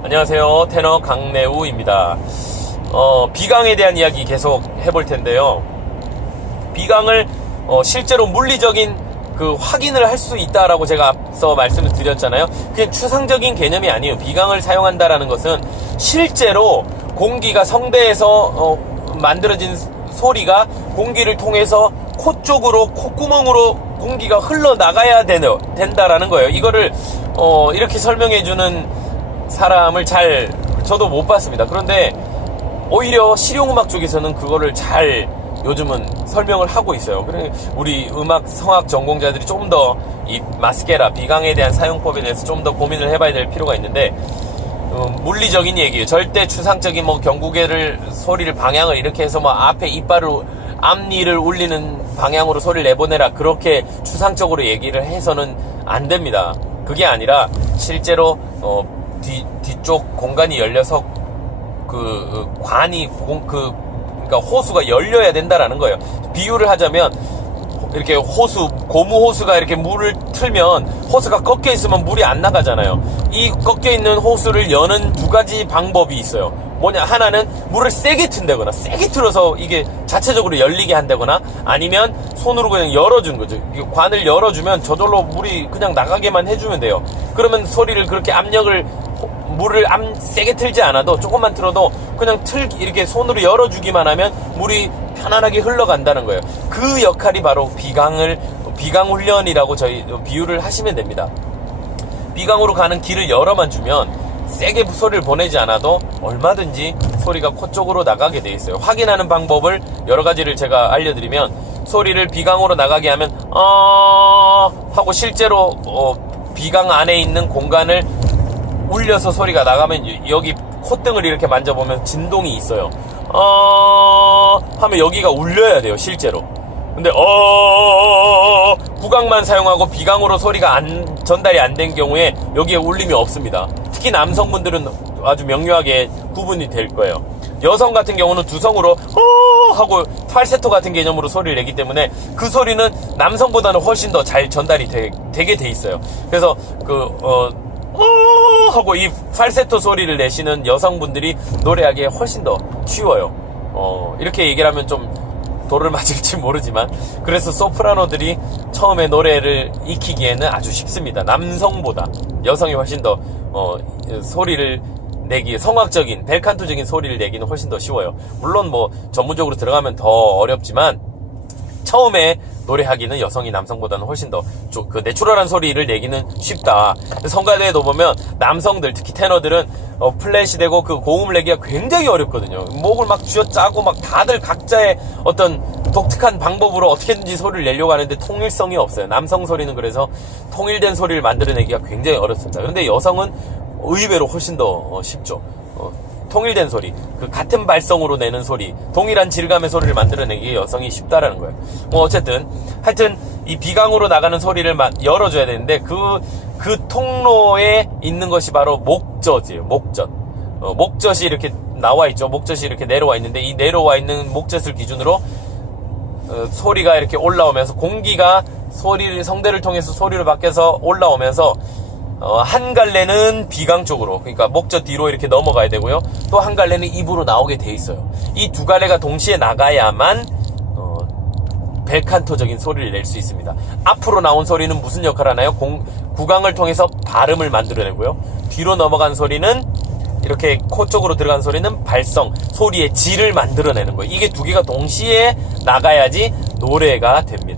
안녕하세요. 테너 강래우입니다. 비강에 대한 이야기 계속 해볼 텐데요. 비강을 실제로 물리적인 그 확인을 할 수 있다라고 제가 앞서 말씀을 드렸잖아요. 그냥 추상적인 개념이 아니에요. 비강을 사용한다라는 것은 실제로 공기가 성대에서 만들어진 소리가 공기를 통해서 코 쪽으로, 콧구멍으로 공기가 흘러나가야 된다라는 거예요. 이거를 이렇게 설명해주는 사람을 저도 못 봤습니다. 그런데 오히려 실용음악 쪽에서는 그거를 잘 요즘은 설명을 하고 있어요. 그래 우리 음악 성악 전공자들이 조금 더 이 마스케라 비강에 대한 사용법에 대해서 좀 더 고민을 해봐야 될 필요가 있는데, 물리적인 얘기예요. 절대 추상적인 경구개를 소리를 방향을 이렇게 해서 앞에 이빨을 앞니를 울리는 방향으로 소리를 내보내라, 그렇게 추상적으로 얘기를 해서는 안 됩니다. 그게 아니라 실제로 뒤쪽 공간이 열려서 그러니까 호수가 열려야 된다라는 거예요. 비유를 하자면 이렇게 고무 호수가 이렇게 물을 틀면 호수가 꺾여 있으면 물이 안 나가잖아요. 이 꺾여 있는 호수를 여는 두 가지 방법이 있어요. 뭐냐, 하나는 물을 세게 튼다거나, 세게 틀어서 이게 자체적으로 열리게 한다거나, 아니면 손으로 그냥 열어주는 거죠. 관을 열어주면 저절로 물이 그냥 나가게만 해주면 돼요. 그러면 소리를 그렇게 물을 세게 틀지 않아도 조금만 틀어도 그냥 이렇게 손으로 열어주기만 하면 물이 편안하게 흘러간다는 거예요. 그 역할이 바로 비강 훈련이라고 저희 비유를 하시면 됩니다. 비강으로 가는 길을 열어만 주면 세게 소리를 보내지 않아도 얼마든지 소리가 코 쪽으로 나가게 돼 있어요. 확인하는 방법을 여러 가지를 제가 알려드리면, 소리를 비강으로 나가게 하면 하고 실제로 비강 안에 있는 공간을 울려서 소리가 나가면 여기 콧등을 이렇게 만져보면 진동이 있어요. 하면 여기가 울려야 돼요, 실제로. 근데 구강만 사용하고 비강으로 소리가 전달이 안 된 경우에 여기에 울림이 없습니다. 특히 남성분들은 아주 명료하게 구분이 될 거예요. 여성 같은 경우는 두성으로 하고 팔세토 같은 개념으로 소리를 내기 때문에 그 소리는 남성보다는 훨씬 더 잘 전달이 되게 돼 있어요. 그래서 하고 이 팔세토 소리를 내시는 여성분들이 노래하기에 훨씬 더 쉬워요. 이렇게 얘기를 하면 좀 돌을 맞을지 모르지만, 그래서 소프라노들이 처음에 노래를 익히기에는 아주 쉽습니다. 남성보다 여성이 훨씬 더 소리를 내기, 성악적인 벨칸토적인 소리를 내기는 훨씬 더 쉬워요. 물론 전문적으로 들어가면 더 어렵지만, 처음에 노래하기는 여성이 남성보다는 훨씬 더 그 내추럴한 소리를 내기는 쉽다. 성가대에도 보면 남성들, 특히 테너들은 플랫이 되고 그 고음을 내기가 굉장히 어렵거든요. 목을 막 쥐어짜고 다들 각자의 어떤 독특한 방법으로 어떻게든지 소리를 내려고 하는데 통일성이 없어요. 남성 소리는 그래서 통일된 소리를 만들어내기가 굉장히 어렵습니다. 그런데 여성은 의외로 훨씬 더 쉽죠. 통일된 소리, 그 같은 발성으로 내는 소리, 동일한 질감의 소리를 만들어내기에 여성이 쉽다라는 거예요. 어쨌든 하여튼 이 비강으로 나가는 소리를 열어줘야 되는데, 그 통로에 있는 것이 바로 목젖이에요. 목젖이 이렇게 나와 있죠. 목젖이 이렇게 내려와 있는데, 이 내려와 있는 목젖을 기준으로 소리가 이렇게 올라오면서, 공기가 성대를 통해서 소리를 밖에서 올라오면서 한 갈래는 비강 쪽으로, 그러니까 목젖 뒤로 이렇게 넘어가야 되고요. 또 한 갈래는 입으로 나오게 돼 있어요. 이 두 갈래가 동시에 나가야만 벨칸토적인 소리를 낼 수 있습니다. 앞으로 나온 소리는 무슨 역할을 하나요? 구강을 통해서 발음을 만들어내고요. 뒤로 넘어간 소리는, 이렇게 코 쪽으로 들어간 소리는 발성, 소리의 질을 만들어내는 거예요. 이게 두 개가 동시에 나가야지 노래가 됩니다.